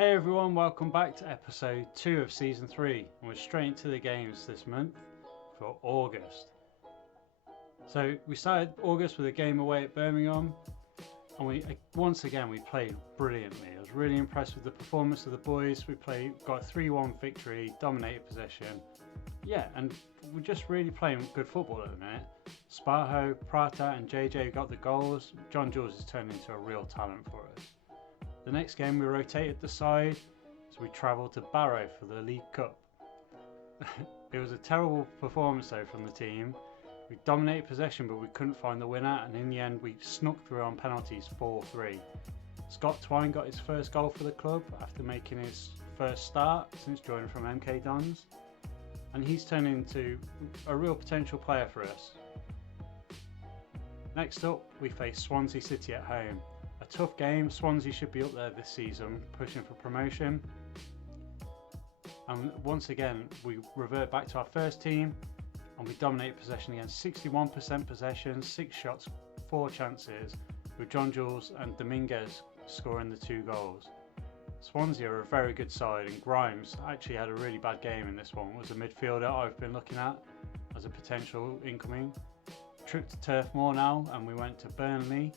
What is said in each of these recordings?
Hey everyone, welcome back to episode 2 of season 3, and we're straight into the games this month for August. So we started August with a game away at Birmingham, and once again we played brilliantly. I was really impressed with the performance of the boys. Got a 3-1 victory, dominated possession. Yeah, and we're just really playing good football at the minute. Sparho, Prata and JJ got the goals. John Jules has turned into a real talent for us. The next game we rotated the side, so we travelled to Barrow for the League Cup. It was a terrible performance though from the team. We dominated possession but we couldn't find the winner, and in the end we snuck through on penalties 4-3. Scott Twine got his first goal for the club after making his first start since joining from MK Dons, and he's turned into a real potential player for us. Next up we face Swansea City at home. A tough game. Swansea should be up there this season, pushing for promotion. And once again, we revert back to our first team and we dominate possession again. 61% possession, 6 shots, 4 chances, with John Jules and Dominguez scoring the 2 goals. Swansea are a very good side, and Grimes actually had a really bad game in this one. Was a midfielder I've been looking at as a potential incoming. Trip to Turf Moor now, and we went to Burnley.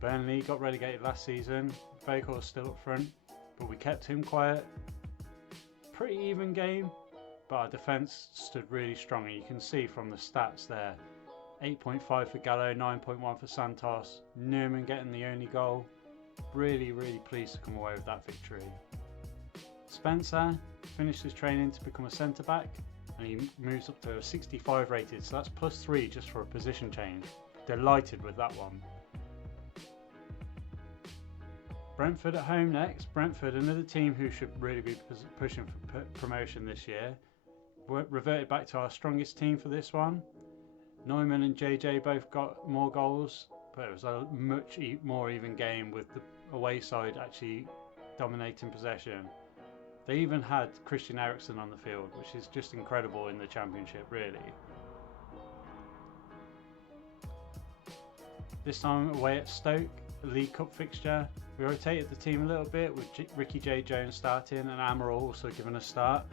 Burnley got relegated last season. Baker was still up front, but we kept him quiet. Pretty even game, but our defence stood really strong, and you can see from the stats there. 8.5 for Gallo, 9.1 for Santos. Newman getting the only goal. Really pleased to come away with that victory. Spencer finished his training to become a centre back, and he moves up to a 65 rated, so that's +3 just for a position change. Delighted with that one. Brentford at home next. Brentford, another team who should really be pushing for promotion this year. We're reverted back to our strongest team for this one. Neumann and JJ both got more goals, but it was a much more even game with the away side actually dominating possession. They even had Christian Eriksen on the field, which is just incredible in the Championship, really. This time away at Stoke, the League Cup fixture. We rotated the team a little bit with Ricky J. Jones starting and Amaral also giving a start,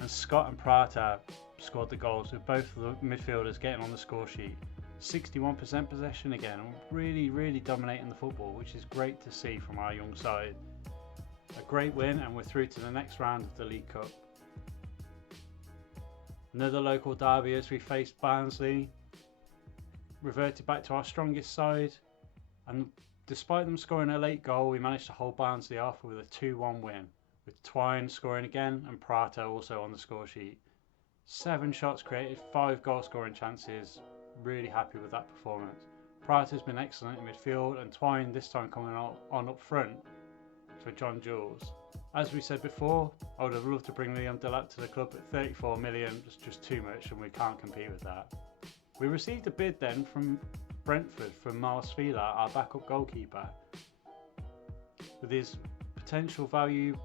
and Scott and Prata scored the goals, with both of the midfielders getting on the score sheet. 61% possession again, and really dominating the football, which is great to see from our young side. A great win, and we're through to the next round of the League Cup. Another local derby as we faced Barnsley. Reverted back to our strongest side, and despite them scoring a late goal, we managed to hold Barnsley off with a 2-1 win, with Twine scoring again and Prata also on the score sheet. 7 shots created, 5 goal scoring chances. Really happy with that performance. Prata's been excellent in midfield, and Twine this time coming on up front for John Jules. As we said before, I would have loved to bring Liam Delap to the club at 34 million. It's just too much and we can't compete with that. We received a bid then from Brentford for Miles Fila, our backup goalkeeper. With his potential value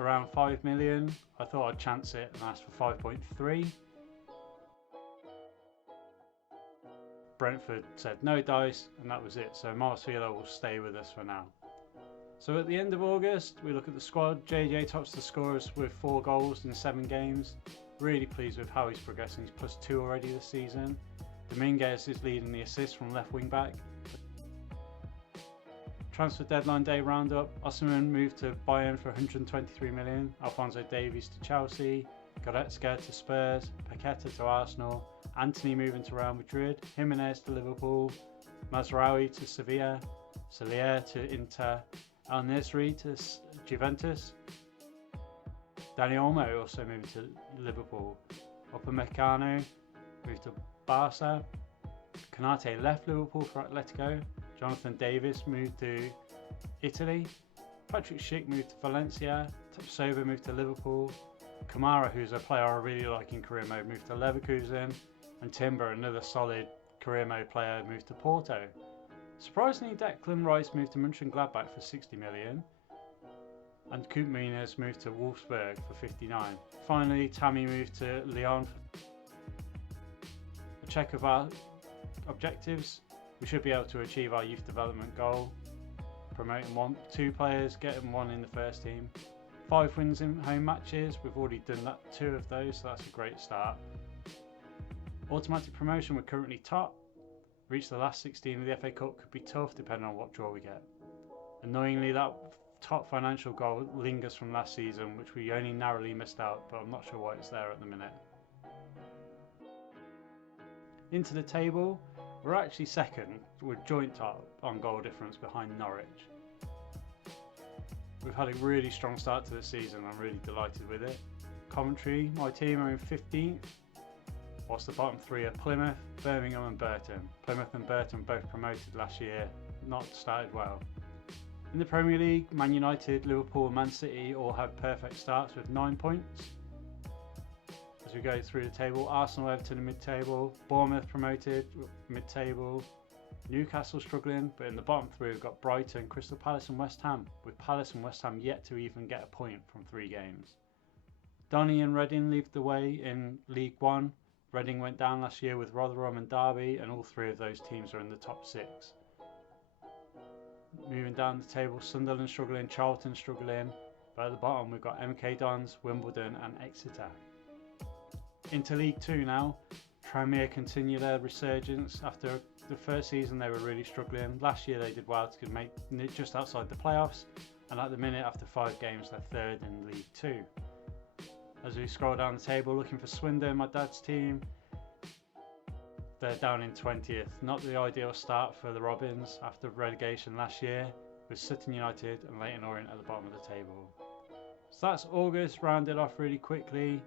around 5 million, I thought I'd chance it and ask for 5.3. Brentford said no dice, and that was it, so Miles Fila will stay with us for now. So at the end of August, we look at the squad. JJ tops the scorers with 4 goals in 7 games. Really pleased with how he's progressing. He's +2 already this season. Dominguez is leading the assists from left wing back. Transfer deadline day roundup. Osimhen moved to Bayern for 123 million. Alphonso Davies to Chelsea. Goretzka to Spurs. Paqueta to Arsenal. Anthony moving to Real Madrid. Jimenez to Liverpool. Mazraoui to Sevilla. Solier to Inter. Al Nesri to Juventus. Dani Olmo also moved to Liverpool. Upamecano moved to Barca. Konate left Liverpool for Atletico. Jonathan Davis moved to Italy. Patrick Schick moved to Valencia. Tapsoba moved to Liverpool. Kamara, who's a player I really like in career mode, moved to Leverkusen. And Timber, another solid career mode player, moved to Porto. Surprisingly, Declan Rice moved to Mönchengladbach for 60 million. And Coop Muniz moved to Wolfsburg for 59. Finally, Tammy moved to Lyon. A check of our objectives. We should be able to achieve our youth development goal. Promoting 2 players, getting 1 in the first team. 5 wins in home matches. We've already done 2 of those, so that's a great start. Automatic promotion, we're currently top. Reach the last 16 of the FA Cup could be tough depending on what draw we get. Annoyingly, that top financial goal lingers from last season, which we only narrowly missed out, but I'm not sure why it's there at the minute. Into the table, we're actually second. We're joint top on goal difference behind Norwich. We've had a really strong start to the season. I'm really delighted with it. Coventry, my team, are in 15th, whilst the bottom 3 are Plymouth, Birmingham and Burton. Plymouth and Burton both promoted last year, not started well. In the Premier League, Man United, Liverpool and Man City all have perfect starts with 9 points. As we go through the table, Arsenal, Everton in mid-table, Bournemouth promoted mid-table, Newcastle struggling, but in the bottom 3 we've got Brighton, Crystal Palace and West Ham, with Palace and West Ham yet to even get a point from 3 games. Donny and Reading lead the way in League 1. Reading went down last year with Rotherham and Derby, and all 3 of those teams are in the top 6. Moving down the table, Sunderland struggling, Charlton struggling, but at the bottom we've got MK Dons, Wimbledon and Exeter. Into League 2 now, Tranmere continue their resurgence. After the first season they were really struggling. Last year they did well to make just outside the playoffs, and at the minute after 5 games they're 3rd in League 2. As we scroll down the table looking for Swindon, my dad's team, they're down in 20th. Not the ideal start for the Robins after relegation last year, with Sutton United and Leyton Orient at the bottom of the table. So that's August rounded off really quickly.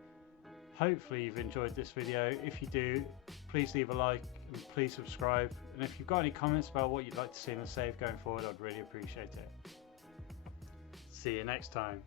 Hopefully you've enjoyed this video. If you do, please leave a like and please subscribe. And if you've got any comments about what you'd like to see in the save going forward, I'd really appreciate it. See you next time.